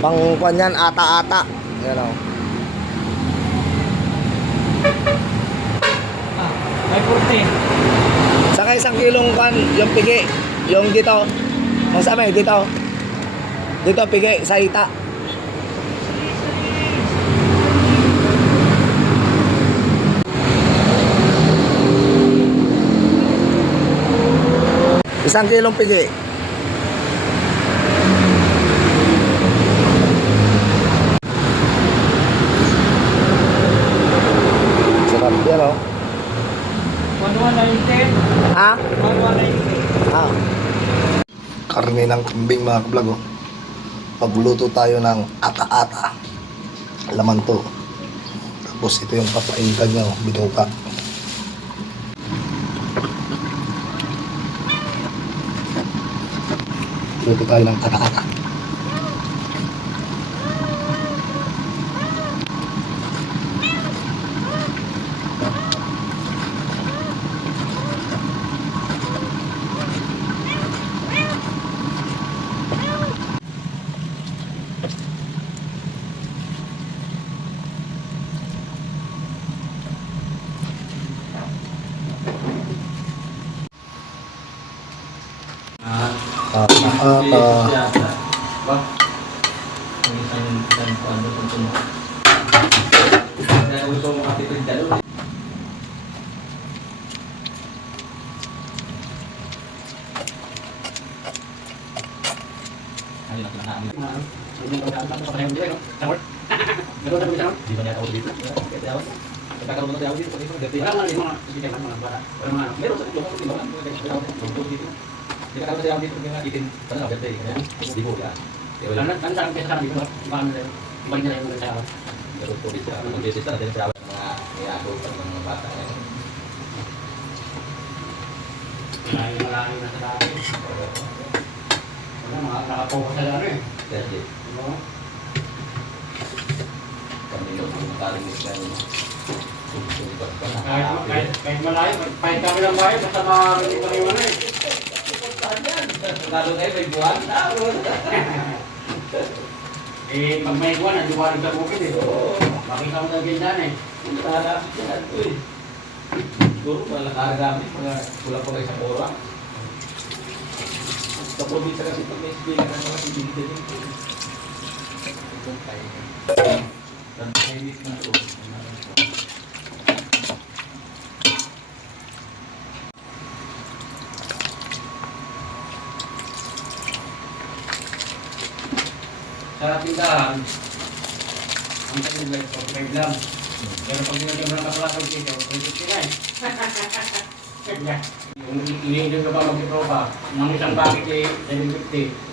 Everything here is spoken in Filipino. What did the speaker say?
Pang kwan yan, ata-ata. Yan o. May 40. Saka 1 kilong kwan, yung pigi. Yung dito. Kung saan may, dito. Dito, pigi, sa ita. Isang kilong pigi. Sarap yan o. 1190. Ha? 1190. Ah. Karne ng kambing mga kablog. Pagluto tayo ng ata-ata. Laman to. Tapos ito yung papaingan niya, binuka. Luto tayo ng ata-ata. Ata-ata. Nakapokus na lang eh. Kahit malayo, kahit kami lang bayo, basta makakalimutan pa rin ano eh. Lalo kayo may buwan. Eh, pag may buwan, naliwanag sa bukid eh. Makita mo na ganyan eh. Tara, yan. Uy. Siguro wala nakagamit. Mga kulang pa kayo sa pora. Sa probinsya kasi pag may speaker ng mga sibilidad dito. Itong tayo. Tahimik na ito. Sa tindahan, ang tayo nila, 45 lang. Pero pag nilagyan mo ng kapalatag dito, 350 na eh. Kung iniinom ka pa mag-ipropa, ng isang bakit eh, 750.